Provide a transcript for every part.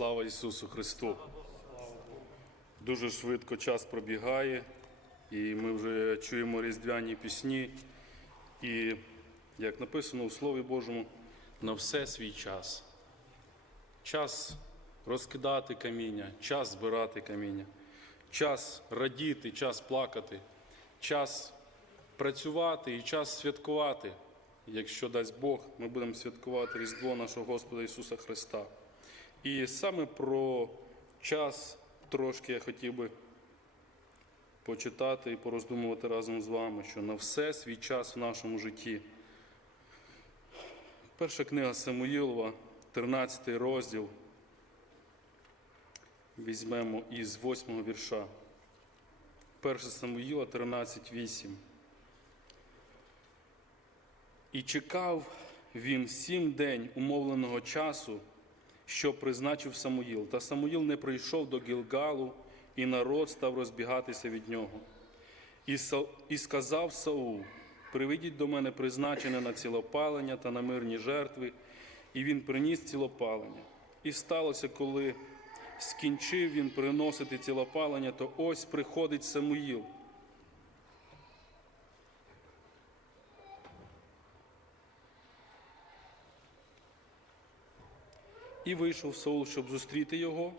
Слава Ісусу Христу! Дуже швидко час пробігає, і ми вже чуємо різдвяні пісні. І, як написано у Слові Божому, на все свій час. Час розкидати каміння, час збирати каміння, час радіти, час плакати, час працювати і час святкувати. Якщо дасть Бог, ми будемо святкувати Різдво нашого Господа Ісуса Христа. І саме про час трошки я хотів би почитати і пороздумувати разом з вами, що на все свій час в нашому житті. Перша книга Самуїлова, 13 розділ. Візьмемо із 8 вірша. 1 Самуїла 13.8. І чекав він сім день умовленого часу, що призначив Самуїл. Та Самуїл не прийшов до Гілгалу, і народ став розбігатися від нього. І, Са... і сказав Саул: Приведіть до мене призначене на цілопалення та на мирні жертви, і він приніс цілопалення. І сталося, коли скінчив він приносити цілопалення, то ось приходить Самуїл. І вийшов Саул, щоб зустріти його,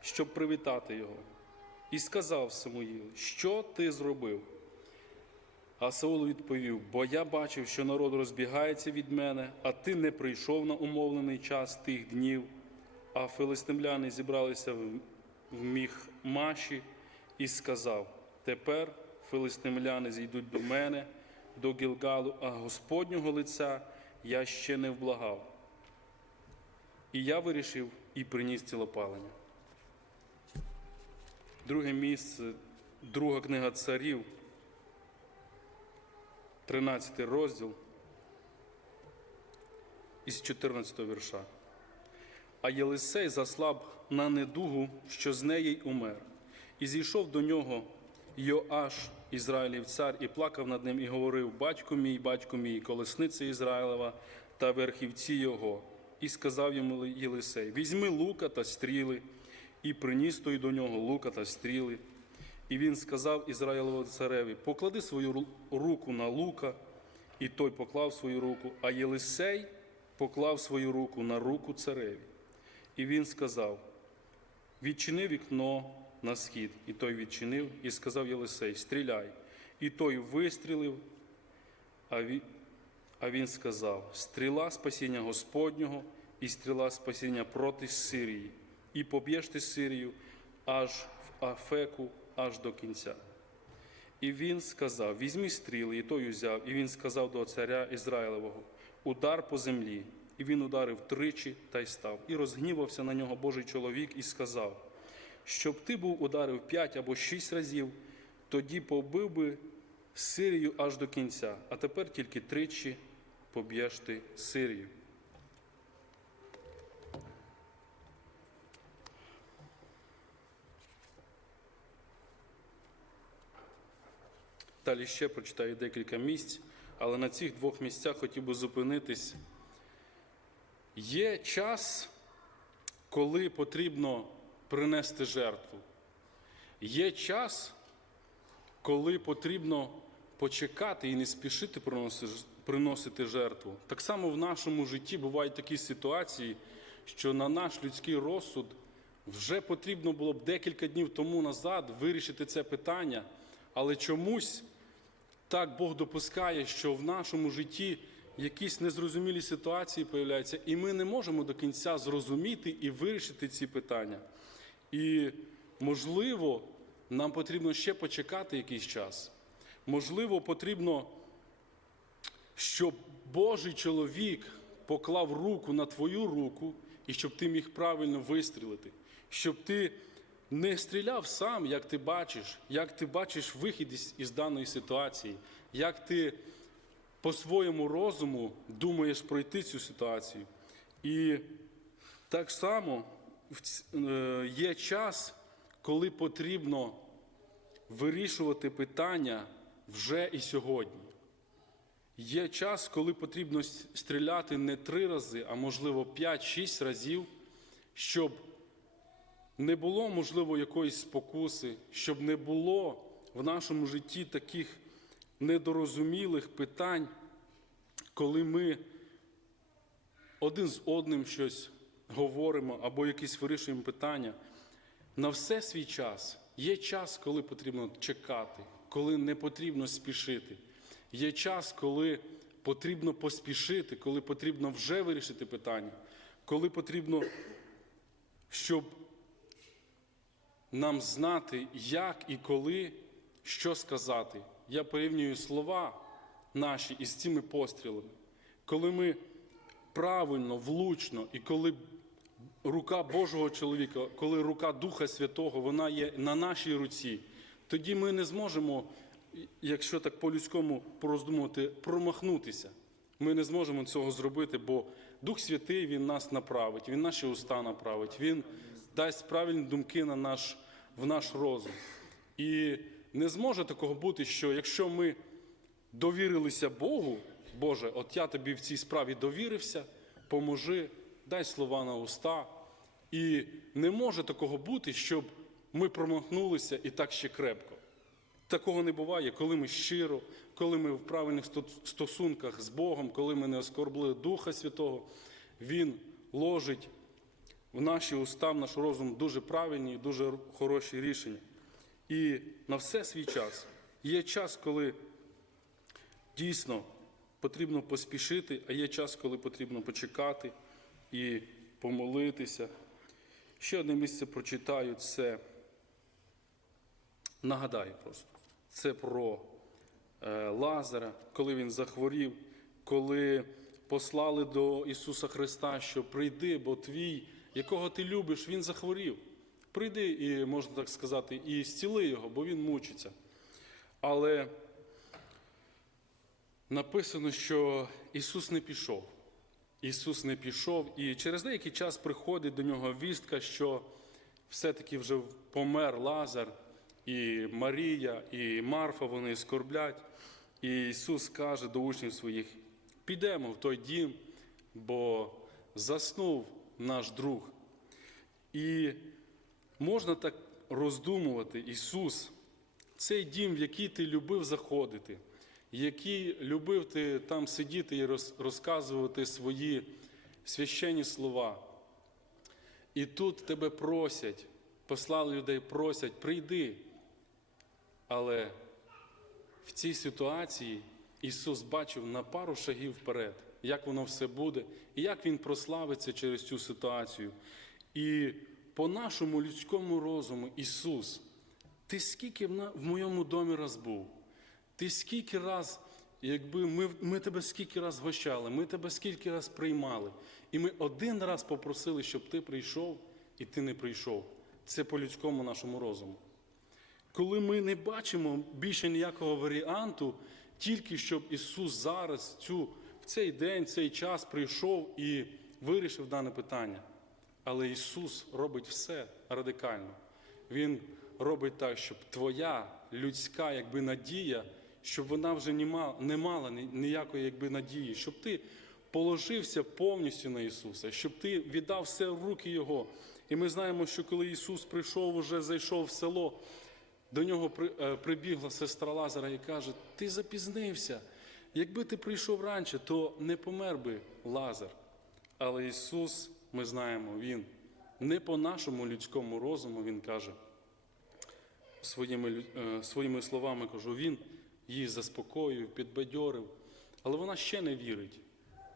щоб привітати його. І сказав Самуїл, що ти зробив? А Саул відповів: Бо я бачив, що народ розбігається від мене, а ти не прийшов на умовлений час тих днів. А филистимляни зібралися в- Міхмаші і сказав: Тепер филистимляни зійдуть до мене, до Гілгалу, а Господнього лиця я ще не вблагав. І я вирішив і приніс цілопалення. Друге місце, друга книга царів, 13 розділ із 14 вірша. А Єлисей заслаб на недугу, що з неї й умер. І зійшов до нього Йоаш, Ізраїлів цар, і плакав над ним, і говорив: Батько мій, батько мій, колесниця Ізраїлева та верхівці його. І сказав йому Єлисей: Візьми лука та стріли, і приніс той до нього лука та стріли. І він сказав Ізраїлову цареві: Поклади свою руку на лука, і той поклав свою руку, а Єлисей поклав свою руку на руку цареві. І він сказав: Відчини вікно на схід, і той відчинив, і сказав Єлисей: Стріляй. І той вистрілив, а а він сказав: Стріла спасіння Господнього і стріла спасіння проти Сирії, і поб'єш ти Сирію аж в Афеку, аж до кінця. І він сказав: Візьми стріли, і той узяв, і він сказав до царя Ізраїлевого: Удар по землі. І він ударив тричі та й став. І розгнівався на нього Божий чоловік і сказав: Щоб ти був ударив п'ять або шість разів, тоді побив би Сирію аж до кінця, а тепер тільки тричі поб'єш ти Сирію. Далі ще прочитаю декілька місць, але на цих двох місцях хотів би зупинитись. Є час, коли потрібно принести жертву. Є час, коли потрібно почекати і не спішити приносити- жертву. Так само в нашому житті бувають такі ситуації, що на наш людський розсуд вже потрібно було б декілька днів тому назад вирішити це питання, але чомусь так Бог допускає, що в нашому житті якісь незрозумілі ситуації появляються, і ми не можемо до кінця зрозуміти і вирішити ці питання. І, можливо, нам потрібно ще почекати якийсь час. Можливо, потрібно, щоб Божий чоловік поклав руку на твою руку, і щоб ти міг правильно вистрілити, щоб ти не стріляв сам, як ти бачиш, як ти бачиш вихід із, даної ситуації, як ти по своєму розуму думаєш пройти цю ситуацію. І так само е, є час, коли потрібно вирішувати питання вже і сьогодні. Є час, коли потрібно стріляти не три рази, а можливо 5-6 разів, щоб не було, можливо, якоїсь спокуси, щоб не було в нашому житті таких недорозумілих питань, коли ми один з одним щось говоримо або якісь вирішуємо питання. На все свій час. Є час, коли потрібно чекати, коли не потрібно спішити. Є час, коли потрібно поспішити, коли потрібно вже вирішити питання, коли потрібно, щоб нам знати, як і коли, що сказати. Я порівнюю слова наші із цими пострілами. Коли ми правильно, влучно, і коли рука Божого чоловіка, коли рука Духа Святого, вона є на нашій руці, тоді ми не зможемо, якщо так по-людському пороздумувати, промахнутися. Ми не зможемо цього зробити, бо Дух Святий Він нас направить, Він наші уста направить, Він дасть правильні думки на наш, в наш розум. І не зможе такого бути, що якщо ми довірилися Богу, Боже, от я тобі в цій справі довірився, поможи, дай слова на уста. І не може такого бути, щоб ми промахнулися і так ще крепко. Такого не буває, коли ми щиро, коли ми в правильних стосунках з Богом, коли ми не оскорбили Духа Святого, Він ложить в наші уста, в наш розум дуже правильні і дуже хороші рішення. І на все свій час. Є час, коли дійсно потрібно поспішити, а є час, коли потрібно почекати і помолитися. Ще одне місце прочитаю це. Нагадаю просто. Це про е, Лазара, коли він захворів, коли послали до Ісуса Христа, що прийди, бо твій, якого ти любиш, він захворів. Прийди і, можна так сказати, і зціли його, бо він мучиться. Але написано, що Ісус не пішов. Ісус не пішов, і через деякий час приходить до нього вістка, що все-таки вже помер Лазар, і Марія, і Марфа вони скорблять. І Ісус каже до учнів своїх: підемо в той дім, бо заснув наш друг. І можна так роздумувати, Ісус, цей дім, в який ти любив заходити, який любив ти там сидіти і розказувати свої священні слова. І тут тебе просять, послали людей, просять, прийди. Але в цій ситуації Ісус бачив на пару шагів вперед, як воно все буде, і як Він прославиться через цю ситуацію. І по нашому людському розуму, Ісус, ти скільки в моєму домі раз був? Ти скільки раз, якби ми, ми тебе скільки раз гощали, ми тебе скільки раз приймали. І ми один раз попросили, щоб ти прийшов, і ти не прийшов. Це по людському нашому розуму. Коли ми не бачимо більше ніякого варіанту, тільки щоб Ісус зараз, цю, в цей день, цей час прийшов і вирішив дане питання. Але Ісус робить все радикально. Він робить так, щоб твоя людська якби, надія, щоб вона вже не мала, не мала ніякої якби, надії, щоб ти положився повністю на Ісуса, щоб ти віддав все в руки Його. І ми знаємо, що коли Ісус прийшов, уже зайшов в село, до нього е, прибігла сестра Лазара і каже: Ти запізнився. Якби ти прийшов раніше, то не помер би Лазар. Але Ісус, ми знаємо, Він не по нашому людському розуму, Він каже, своїми, е, своїми словами кажу, Він її заспокоїв, підбадьорив, але вона ще не вірить.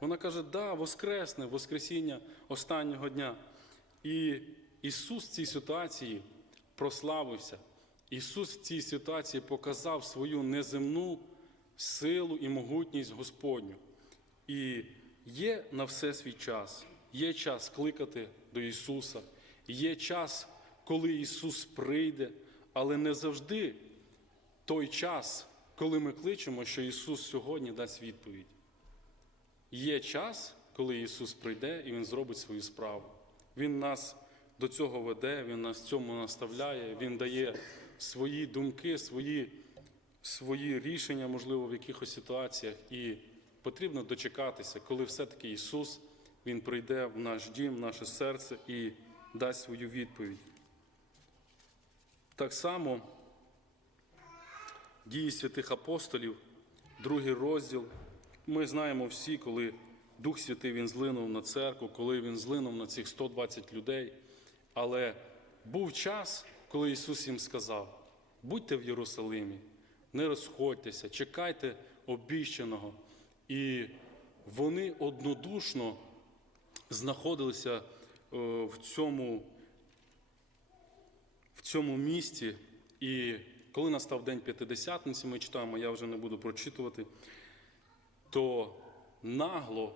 Вона каже, да, воскресне, Воскресіння останнього дня. І Ісус в цій ситуації прославився. Ісус в цій ситуації показав свою неземну силу і могутність Господню. І є на все свій час. Є час кликати до Ісуса, є час, коли Ісус прийде, але не завжди той час, коли ми кличемо, що Ісус сьогодні дасть відповідь. Є час, коли Ісус прийде і Він зробить свою справу. Він нас до цього веде, Він нас цьому наставляє, Він дає свої думки, свої, свої рішення, можливо, в якихось ситуаціях. І потрібно дочекатися, коли все-таки Ісус Він прийде в наш дім, в наше серце і дасть свою відповідь. Так само дії святих апостолів, другий розділ. Ми знаємо всі, коли Дух Святий він злинув на церкву, коли він злинув на цих 120 людей. Але був час, коли Ісус їм сказав: будьте в Єрусалимі, не розходьтеся, чекайте обіщеного. І вони однодушно знаходилися е, в цьому, в цьому місті. І коли настав день П'ятидесятниці, ми читаємо, я вже не буду прочитувати, то нагло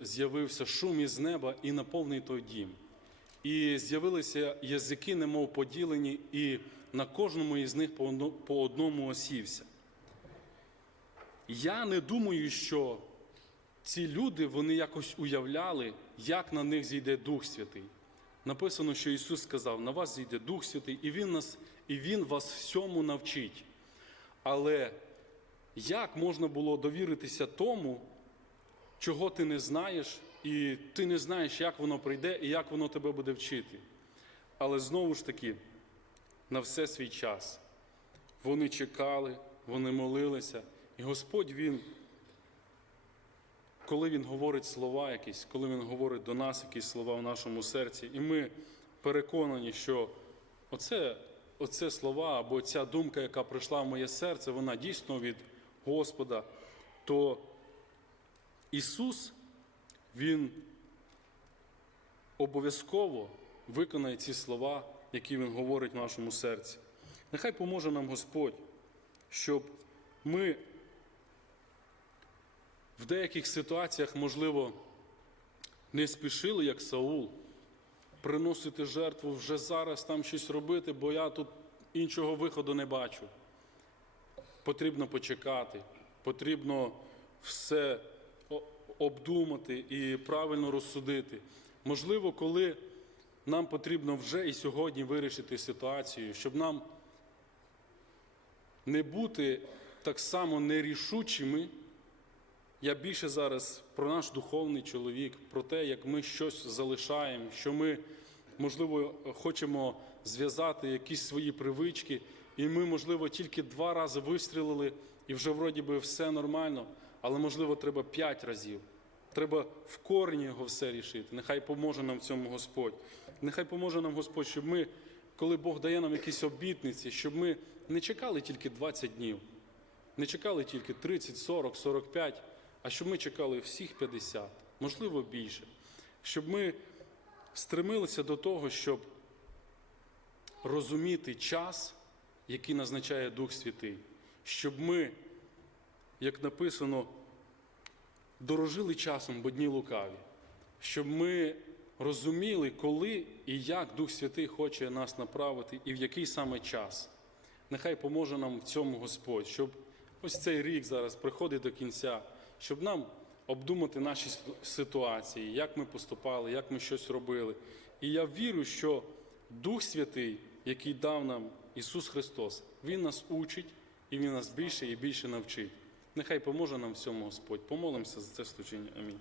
з'явився шум із неба і наповнив той дім. І з'явилися язики, немов поділені, і на кожному із них по одному осівся. Я не думаю, що ці люди вони якось уявляли, як на них зійде Дух Святий. Написано, що Ісус сказав: на вас зійде Дух Святий, і Він, нас, і він вас всьому навчить. Але як можна було довіритися тому, чого ти не знаєш, і ти не знаєш, як воно прийде і як воно тебе буде вчити? Але знову ж таки, на все свій час. Вони чекали, вони молилися, і Господь Він коли він говорить слова якісь, коли він говорить до нас якісь слова в нашому серці, і ми переконані, що оце, оце слова або ця думка, яка прийшла в моє серце, вона дійсно від Господа, то Ісус, Він обов'язково виконає ці слова, які Він говорить в нашому серці. Нехай поможе нам Господь, щоб ми в деяких ситуаціях, можливо, не спішили, як Саул, приносити жертву вже зараз там щось робити, бо я тут іншого виходу не бачу. Потрібно почекати, потрібно все обдумати і правильно розсудити. Можливо, коли нам потрібно вже і сьогодні вирішити ситуацію, щоб нам не бути так само нерішучими. Я більше зараз про наш духовний чоловік, про те, як ми щось залишаємо, що ми, можливо, хочемо зв'язати якісь свої привички, і ми, можливо, тільки два рази вистрілили, і вже вроді би все нормально, але, можливо, треба п'ять разів. Треба в корені його все рішити. Нехай поможе нам в цьому Господь. Нехай поможе нам Господь, щоб ми, коли Бог дає нам якісь обітниці, щоб ми не чекали тільки 20 днів, не чекали тільки 30, 40, 45, а щоб ми чекали всіх 50, можливо більше. Щоб ми стремилися до того, щоб розуміти час, який назначає Дух Святий, щоб ми, як написано, дорожили часом, бо дні лукаві, щоб ми розуміли, коли і як Дух Святий хоче нас направити, і в який саме час. Нехай поможе нам в цьому Господь, щоб ось цей рік зараз приходить до кінця, щоб нам обдумати наші ситуації, як ми поступали, як ми щось робили. І я вірю, що Дух Святий, який дав нам Ісус Христос, Він нас учить і Він нас більше і більше навчить. Нехай поможе нам в цьому Господь. Помолимося за це служіння. Амінь.